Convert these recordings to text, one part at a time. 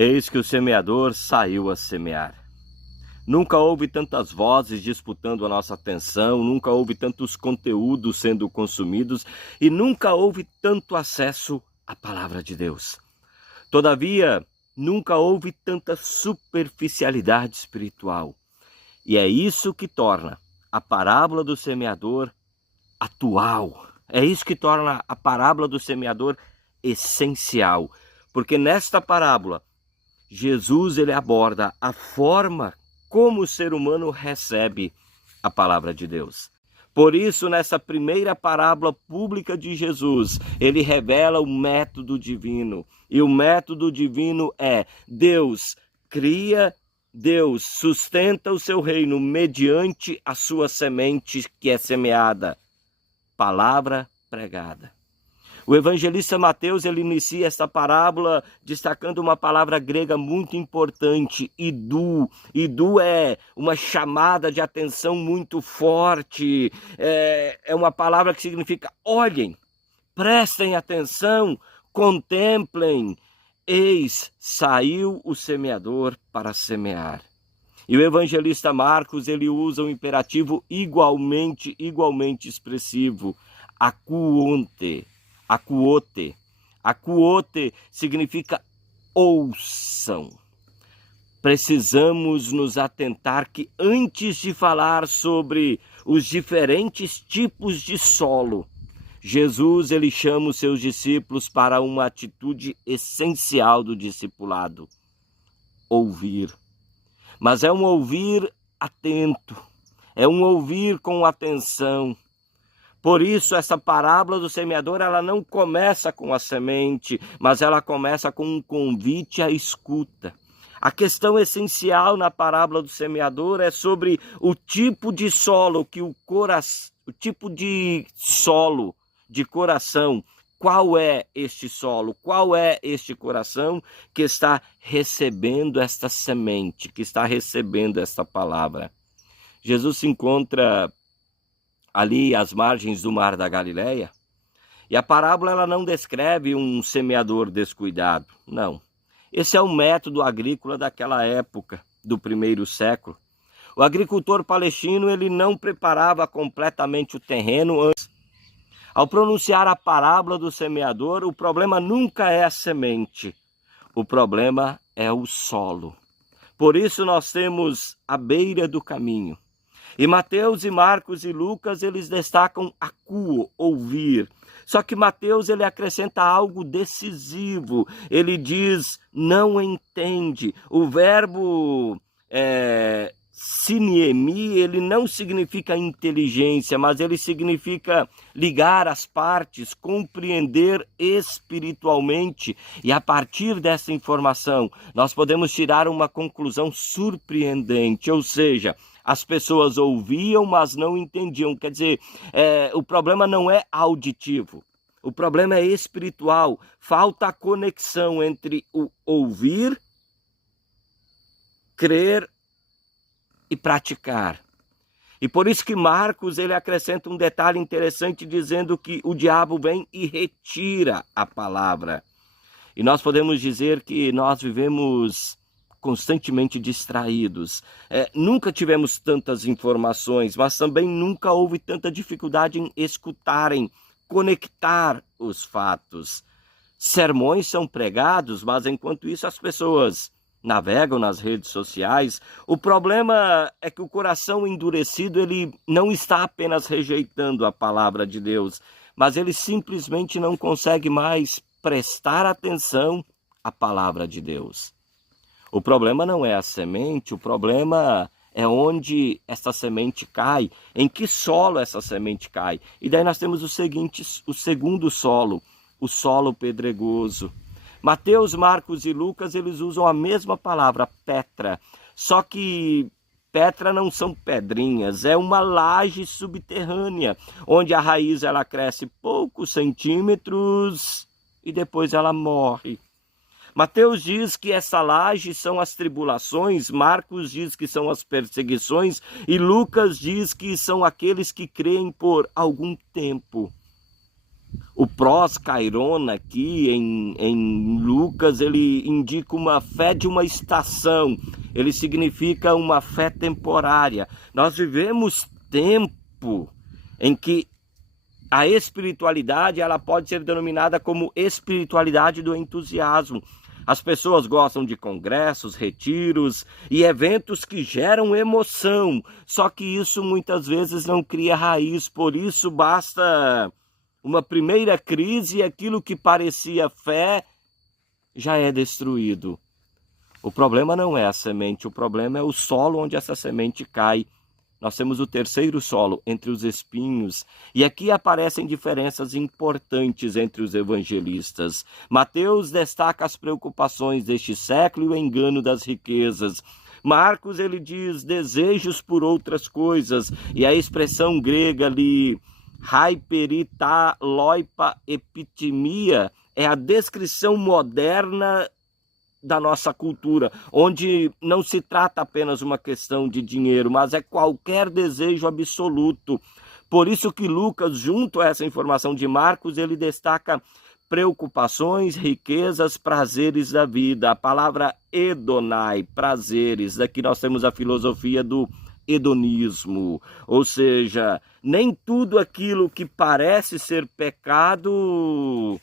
Eis que o semeador saiu a semear. Nunca houve tantas vozes disputando a nossa atenção, nunca houve tantos conteúdos sendo consumidos e nunca houve tanto acesso à palavra de Deus. Todavia, nunca houve tanta superficialidade espiritual. E é isso que torna a parábola do semeador atual. É isso que torna a parábola do semeador essencial. Porque nesta parábola, Jesus ele aborda a forma como o ser humano recebe a palavra de Deus. Por isso, nessa primeira parábola pública de Jesus, ele revela o método divino. E o método divino é: Deus cria, Deus sustenta o seu reino mediante a sua semente que é semeada. Palavra pregada. O evangelista Mateus ele inicia esta parábola destacando uma palavra grega muito importante, idu. Idu é uma chamada de atenção muito forte, é uma palavra que significa olhem, prestem atenção, contemplem. Eis, saiu o semeador para semear. E o evangelista Marcos ele usa um imperativo igualmente expressivo, acuonte. Acuote. Acuote significa ouçam. Precisamos nos atentar que antes de falar sobre os diferentes tipos de solo, Jesus ele chama os seus discípulos para uma atitude essencial do discipulado: ouvir. Mas é um ouvir atento, é um ouvir com atenção. Por isso, essa parábola do semeador, ela não começa com a semente, mas ela começa com um convite à escuta. A questão essencial na parábola do semeador é sobre o tipo de solo que o tipo de solo de coração. Qual é este solo? Qual é este coração que está recebendo esta semente, que está recebendo esta palavra? Jesus se encontra ali às margens do mar da Galileia, e a parábola ela não descreve um semeador descuidado, não. Esse é o método agrícola daquela época, do primeiro século. O agricultor palestino ele não preparava completamente o terreno antes. Ao pronunciar a parábola do semeador, o problema nunca é a semente, o problema é o solo. Por isso nós temos a beira do caminho. E Mateus e Marcos e Lucas, eles destacam acuo, ouvir. Só que Mateus, ele acrescenta algo decisivo. Ele diz, não entende. O verbo siniemi, ele não significa inteligência, mas ele significa ligar as partes, compreender espiritualmente. E a partir dessa informação, nós podemos tirar uma conclusão surpreendente, ou seja, as pessoas ouviam, mas não entendiam. Quer dizer, o problema não é auditivo, o problema é espiritual. Falta a conexão entre o ouvir, crer e praticar. E por isso que Marcos ele acrescenta um detalhe interessante dizendo que o diabo vem e retira a palavra. E nós podemos dizer que nós vivemos constantemente distraídos. Nunca tivemos tantas informações, mas também nunca houve tanta dificuldade em escutarem, conectar os fatos. Sermões são pregados, mas enquanto isso as pessoas navegam nas redes sociais. O problema é que o coração endurecido ele não está apenas rejeitando a palavra de Deus, mas ele simplesmente não consegue mais prestar atenção à palavra de Deus. O problema não é a semente, o problema é onde essa semente cai, em que solo essa semente cai. E daí nós temos o segundo solo, o solo pedregoso. Mateus, Marcos e Lucas, eles usam a mesma palavra, petra, só que petra não são pedrinhas, é uma laje subterrânea, onde a raiz ela cresce poucos centímetros e depois ela morre. Mateus diz que essa laje são as tribulações, Marcos diz que são as perseguições e Lucas diz que são aqueles que creem por algum tempo. O proskairona aqui em Lucas, ele indica uma fé de uma estação, ele significa uma fé temporária. Nós vivemos tempo em que a espiritualidade ela pode ser denominada como espiritualidade do entusiasmo. As pessoas gostam de congressos, retiros e eventos que geram emoção, só que isso muitas vezes não cria raiz, por isso basta uma primeira crise e aquilo que parecia fé já é destruído. O problema não é a semente, o problema é o solo onde essa semente cai. Nós temos o terceiro solo, entre os espinhos, e aqui aparecem diferenças importantes entre os evangelistas. Mateus destaca as preocupações deste século e o engano das riquezas. Marcos, ele diz desejos por outras coisas, e a expressão grega ali, hyperita loipa epitimia, é a descrição moderna da nossa cultura, onde não se trata apenas uma questão de dinheiro, mas é qualquer desejo absoluto. Por isso que Lucas, junto a essa informação de Marcos, ele destaca preocupações, riquezas, prazeres da vida. A palavra hedonai, prazeres, daqui nós temos a filosofia do hedonismo, ou seja, nem tudo aquilo que parece ser pecado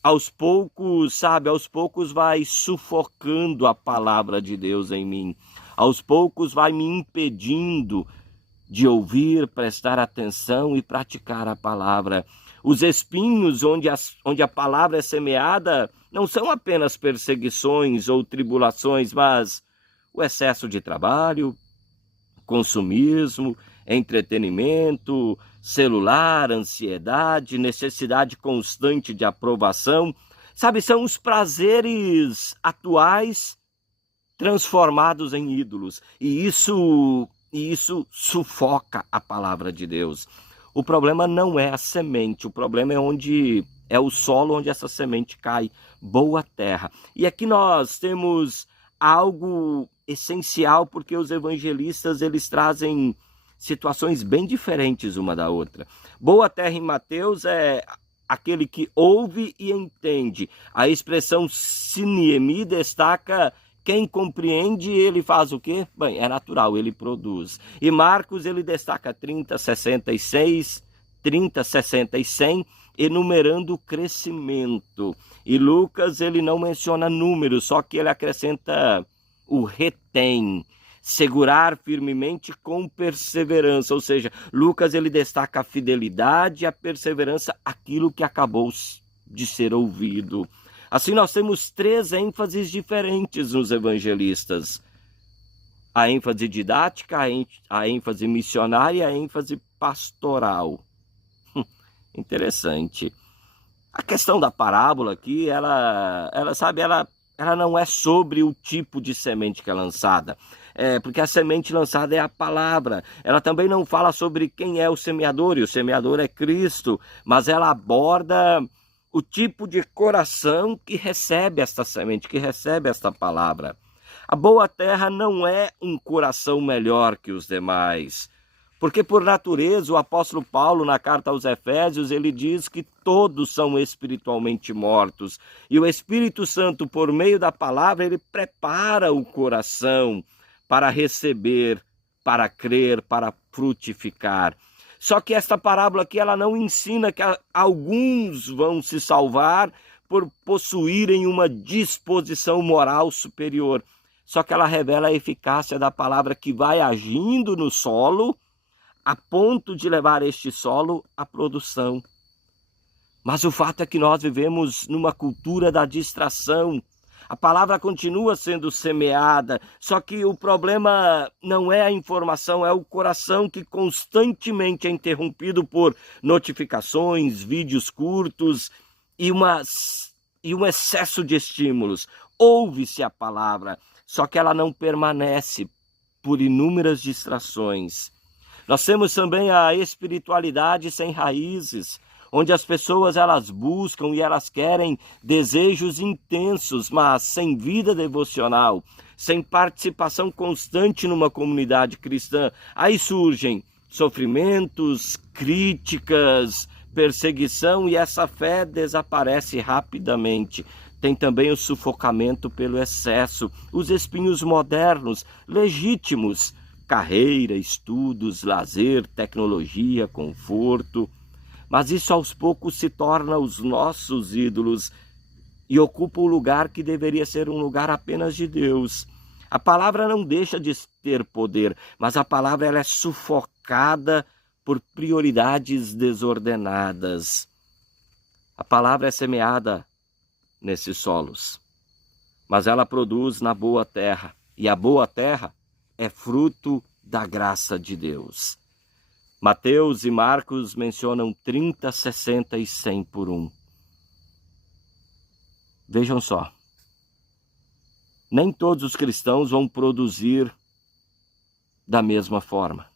aos poucos, aos poucos vai sufocando a palavra de Deus em mim. Aos poucos vai me impedindo de ouvir, prestar atenção e praticar a palavra. Os espinhos onde a palavra é semeada não são apenas perseguições ou tribulações, mas o excesso de trabalho, consumismo, entretenimento, celular, ansiedade, necessidade constante de aprovação. São os prazeres atuais transformados em ídolos. E isso sufoca a palavra de Deus. O problema não é a semente, o problema é o solo onde essa semente cai, boa terra. E aqui nós temos algo essencial, porque os evangelistas eles trazem situações bem diferentes uma da outra. Boa terra em Mateus é aquele que ouve e entende. A expressão siniemi destaca quem compreende, ele faz o quê? Bem, é natural, ele produz. E Marcos, ele destaca 30, 66, 30, 60 e 100, enumerando o crescimento. E Lucas, ele não menciona números, só que ele acrescenta o retém, segurar firmemente com perseverança, ou seja, Lucas ele destaca a fidelidade e a perseverança, aquilo que acabou de ser ouvido. Assim nós temos 3 ênfases diferentes nos evangelistas: a ênfase didática, a ênfase missionária e a ênfase pastoral. Interessante. A questão da parábola aqui, ela não é sobre o tipo de semente que é lançada, porque a semente lançada é a palavra. Ela também não fala sobre quem é o semeador, e o semeador é Cristo, mas ela aborda o tipo de coração que recebe esta semente, que recebe esta palavra. A boa terra não é um coração melhor que os demais, porque por natureza o apóstolo Paulo, na carta aos Efésios, ele diz que todos são espiritualmente mortos. E o Espírito Santo, por meio da palavra, ele prepara o coração para receber, para crer, para frutificar. Só que esta parábola aqui, ela não ensina que alguns vão se salvar por possuírem uma disposição moral superior. Só que ela revela a eficácia da palavra que vai agindo no solo, a ponto de levar este solo à produção. Mas o fato é que nós vivemos numa cultura da distração. A palavra continua sendo semeada, só que o problema não é a informação, é o coração que constantemente é interrompido por notificações, vídeos curtos e um excesso de estímulos. Ouve-se a palavra, só que ela não permanece por inúmeras distrações. Nós temos também a espiritualidade sem raízes, onde as pessoas elas buscam e elas querem desejos intensos, mas sem vida devocional, sem participação constante numa comunidade cristã. Aí surgem sofrimentos, críticas, perseguição e essa fé desaparece rapidamente. Tem também o sufocamento pelo excesso, os espinhos modernos, legítimos, carreira, estudos, lazer, tecnologia, conforto. Mas isso aos poucos se torna os nossos ídolos e ocupa o lugar que deveria ser um lugar apenas de Deus. A palavra não deixa de ter poder, mas a palavra ela é sufocada por prioridades desordenadas. A palavra é semeada nesses solos, mas ela produz na boa terra, e a boa terra é fruto da graça de Deus. Mateus e Marcos mencionam 30, 60 e 100 por um. Vejam só, nem todos os cristãos vão produzir da mesma forma.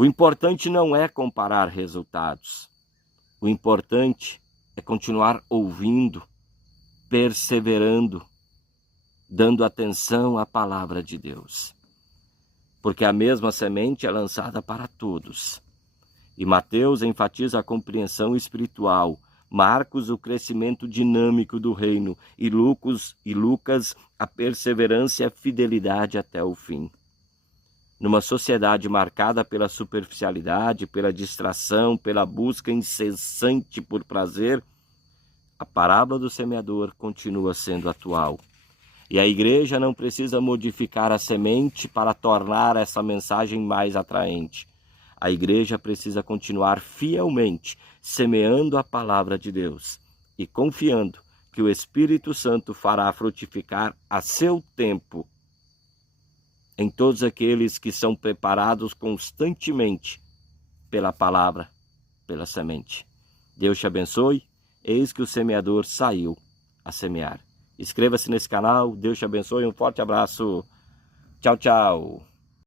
O importante não é comparar resultados. O importante é continuar ouvindo, perseverando, dando atenção à palavra de Deus. Porque a mesma semente é lançada para todos. E Mateus enfatiza a compreensão espiritual, Marcos o crescimento dinâmico do reino e Lucas a perseverança e a fidelidade até o fim. Numa sociedade marcada pela superficialidade, pela distração, pela busca incessante por prazer, a parábola do semeador continua sendo atual. E a igreja não precisa modificar a semente para tornar essa mensagem mais atraente. A igreja precisa continuar fielmente semeando a palavra de Deus e confiando que o Espírito Santo fará frutificar a seu tempo em todos aqueles que são preparados constantemente pela palavra, pela semente. Deus te abençoe. Eis que o semeador saiu a semear. Inscreva-se nesse canal. Deus te abençoe. Um forte abraço. Tchau, tchau.